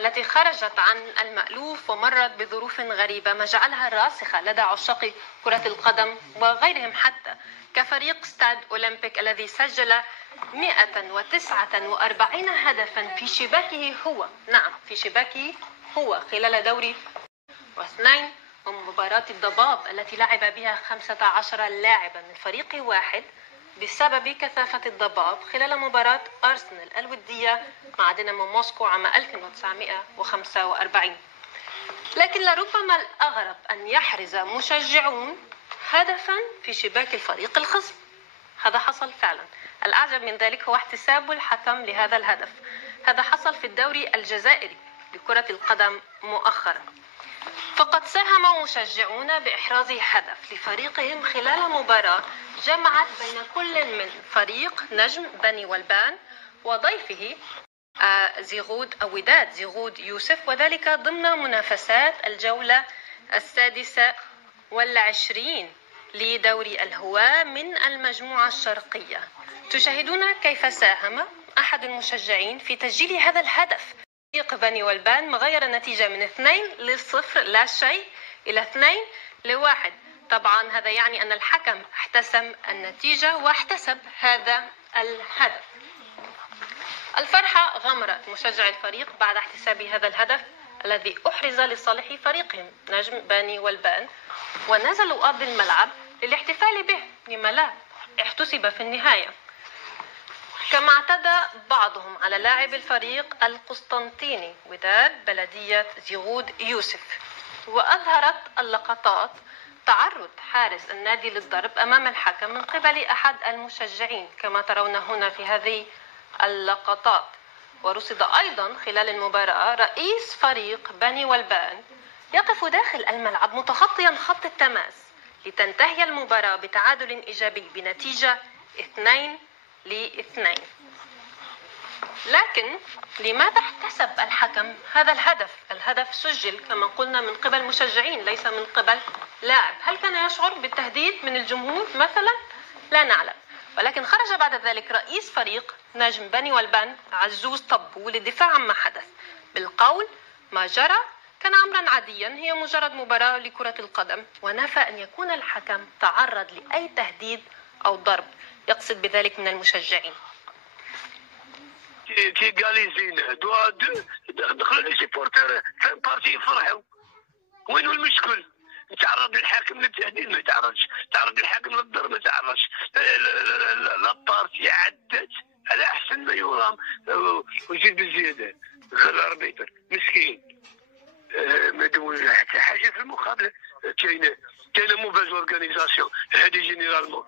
التي خرجت عن المألوف ومرت بظروف غريبة ما جعلها راسخة لدى عشاق كرة القدم وغيرهم حتى، كفريق ستاد أولمبيك الذي سجل 149 هدفا في شباكه هو، نعم في شباكه هو، خلال دوري واثنين ومباراة الضباب التي لعب بها 15 لاعبا من فريق واحد بسبب كثافة الضباب خلال مباراة أرسنال الودية مع دينامو موسكو عام 1945. لكن لربما الأغرب أن يحرز مشجعون هدفا في شباك الفريق الخصم. هذا حصل فعلا. الأعجب من ذلك هو احتساب الحكم لهذا الهدف. هذا حصل في الدوري الجزائري لكرة القدم مؤخرا، فقد ساهم مشجعون بإحراز هدف لفريقهم خلال مباراة جمعت بين كل من فريق نجم بني والبان وضيفه زيغود أو وداد زيغود يوسف، وذلك ضمن منافسات الجولة 26 لدوري الهواة من المجموعة الشرقية. تشاهدون كيف ساهم أحد المشجعين في تسجيل هذا الهدف. فريق بني والبان مغير النتيجة من 2-0 لا شيء إلى 2-1. طبعا هذا يعني أن الحكم احتسم النتيجة واحتسب هذا الهدف. الفرحة غمرت مشجع الفريق بعد احتساب هذا الهدف الذي أحرز لصالح فريقهم نجم بني والبان، ونزلوا أرض الملعب للاحتفال به. لما لا؟ احتسب في النهاية. كما اعتدى بعضهم على لاعب الفريق القسطنطيني وداد بلدية زيغود يوسف، وأظهرت اللقطات تعرض حارس النادي للضرب أمام الحكم من قبل أحد المشجعين كما ترون هنا في هذه اللقطات. ورصد أيضا خلال المباراة رئيس فريق بني والبان يقف داخل الملعب متخطيا خط التماس لتنتهي المباراة بتعادل إيجابي بنتيجة 2-2. لكن لماذا احتسب الحكم هذا الهدف؟ الهدف سجل كما قلنا من قبل مشجعين ليس من قبل لاعب. هل كان يشعر بالتهديد من الجمهور مثلا؟ لا نعلم. ولكن خرج بعد ذلك رئيس فريق نجم بني والبان عزوز طبو للدفاع عما حدث بالقول ما جرى كان أمرا عاديا، هي مجرد مباراة لكرة القدم، ونفى أن يكون الحكم تعرض لأي تهديد أو ضرب يقصد بذلك من المشجعين. كي قال لي زين دخلوا لي سيبورتر فين بارتي يفرحوا. وين المشكل؟ تعرض الحاكم للتهديد ما تعرضش، تعرض الحاكم للضرب ما تعرضش. لا بارتي عدت على احسن ما يرام وزيد بالزياده. الاربيتر مسكين ما دون حتى حاجه في المقابله. كاينه موفاز اورغانيزاسيون هذه جينيرالمون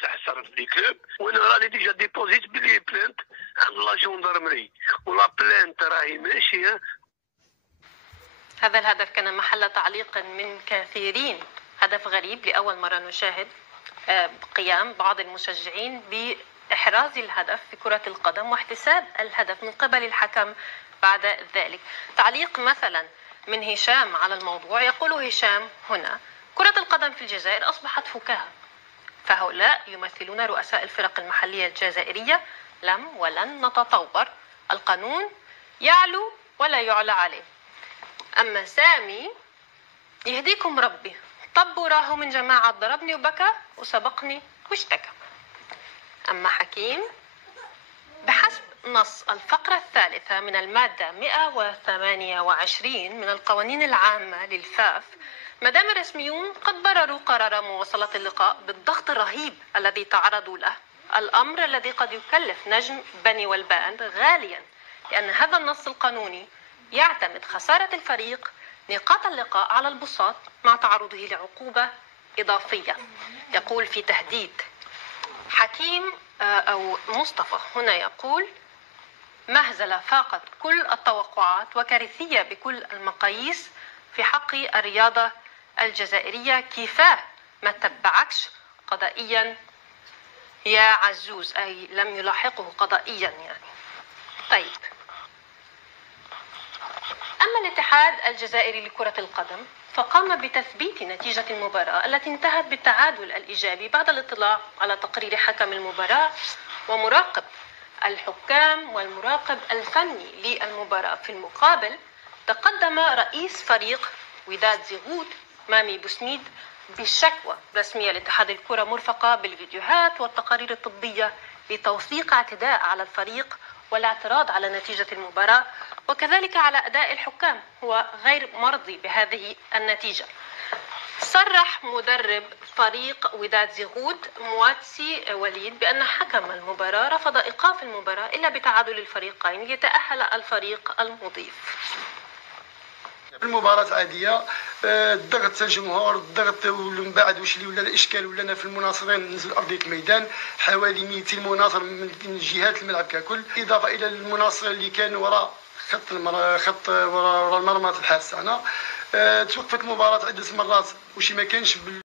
تاع الصرف في كلوب. وانا راني ديجا ديبوزيت بلي بلانت عند لا جوندارمري ولا بلانت راهي ماشيه. هذا الهدف كان محل تعليق من كثيرين. هدف غريب، لأول مرة نشاهد قيام بعض المشجعين بإحراز الهدف في كرة القدم واحتساب الهدف من قبل الحكم بعد ذلك. تعليق مثلا من هشام على الموضوع، يقول هشام هنا: كرة القدم في الجزائر أصبحت فكاهة، فهؤلاء يمثلون رؤساء الفرق المحلية الجزائرية. لم ولن نتطور، القانون يعلو ولا يعلى عليه. أما سامي يهديكم ربي، طبوا راهو من جماعة ضربني وبكى وسبقني واشتكى. أما حكيم بحسب نص الفقرة الثالثة من المادة 128 من القوانين العامة للفاف، مدام الرسميون قد برروا قرار مواصلة اللقاء بالضغط الرهيب الذي تعرضوا له، الأمر الذي قد يكلف نجم بني والبان غاليا، لأن هذا النص القانوني يعتمد خسارة الفريق نقاط اللقاء على البساط مع تعرضه لعقوبة إضافية. يقول في تهديد حكيم أو مصطفى هنا، يقول: مهزلة فاقت كل التوقعات وكارثية بكل المقاييس في حق الرياضة الجزائرية، كيفاه ما تبعكش قضائيا يا عزوز، أي لم يلاحقه قضائيا يعني. طيب، أما الاتحاد الجزائري لكرة القدم فقام بتثبيت نتيجة المباراة التي انتهت بالتعادل الإيجابي بعد الاطلاع على تقرير حكم المباراة ومراقب الحكام والمراقب الفني للمباراة. في المقابل تقدم رئيس فريق وداد زغود مامي بوسنيد بالشكوى رسمية لاتحاد الكرة مرفقة بالفيديوهات والتقارير الطبية لتوثيق اعتداء على الفريق والاعتراض على نتيجة المباراة وكذلك على أداء الحكام. هو غير مرضي بهذه النتيجة. صرح مدرب فريق وداد زغود مواتسي وليد بأن حكم المباراة رفض إيقاف المباراة إلا بتعادل الفريقين ليتأهل الفريق المضيف. المباراة عادية، الضغط الجمهور، الضغط ومن بعد واش اللي ولا الاشكال ولنا في المناصرين نزل ارضيه الميدان حوالي 200 مناصر من جهات الملعب ككل، اضافه الى المناصرين اللي كانوا وراء خط وراء المرمى الحارس تاعنا. توقفت المباراة عدة مرات وشي ما كانش